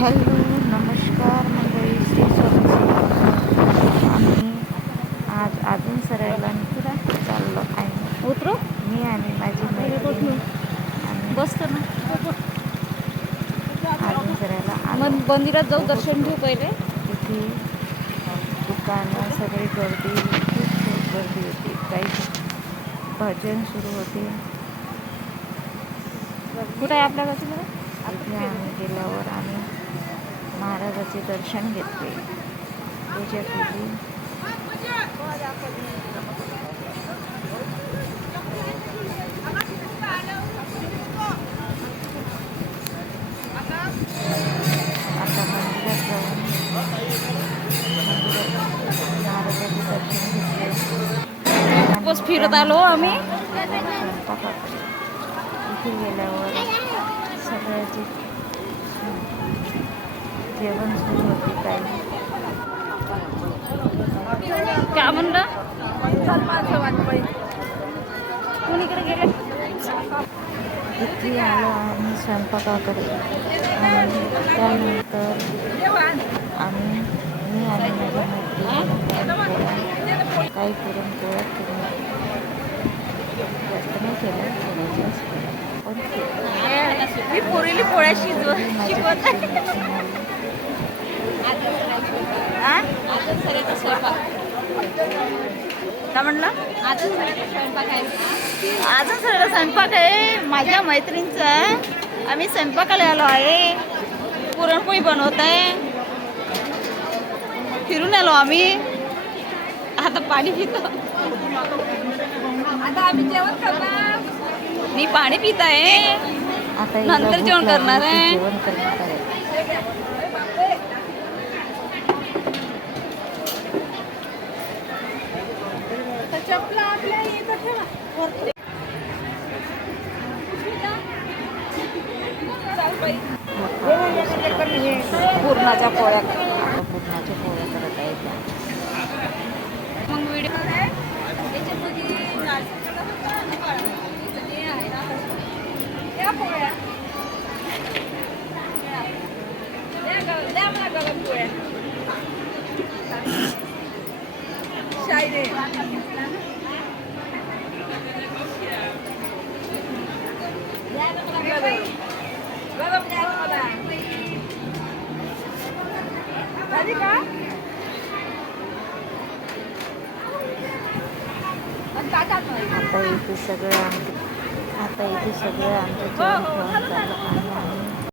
Hello, नमस्कार मंडळी, श्री स्वामी समर्थ. आम्ही आज अजून सरायला चाललो आहे. उतरू मी आणि माझी मैत्रीण आम्ही बसतो ना. अजून सरायला आलो. मग मंदिरात जाऊ, पोहोचलो. दर्शन घेऊ पहिले. तिथे दुकानं सगळी गर्दी, खूप गर्दी होती. काही भजन सुरू होते. कुठं आहे आपल्या गावाची? तिथे आम्ही गेल्यावर आम्ही महाराजाचे दर्शन घेतले, पूजा केली. आता मंदिरात जाऊन महाराजाचे दर्शन घेतले. बस फिरत आलो आम्ही. स्वयंपाकाकडे इथे गेल्यावर सगळ्याचे जेवण सुरू होते. काही काय म्हणलं? कुणीकडे गेले? इथे आलो आम्ही स्वयंपाकाकडे. आणि त्यानंतर आम्ही मी आणि माझ्या मैत्रिणी काही पुरणपोळ्या केल्या. जास्त नाही केलं, थोड्याशाच केल्या. पण मी पुरीली पोळ्या शिकवत काय म्हणलं? अजून सगळं स्वयंपाक आहे माझ्या मैत्रिणीचा. आम्ही स्वयंपाकाला आलो आहे. पुरणपोळी बनवत आहे. फिरून आलो आम्ही. आता पाणी पितो. आता आम्ही जेवण करणार. मी पाणी पित आहे. आता नंतर जेवण करणार आहे. जेवण करणार आहे. चपला आपल्या इथं ठेवा. पूर्णाच्या पोळ्या. आता पुरणाच्या पोळ्या करत आहे. मग व्हिडिओ आता इथे सगळं आमचं जेवण ठेवून झालं आणि आम्ही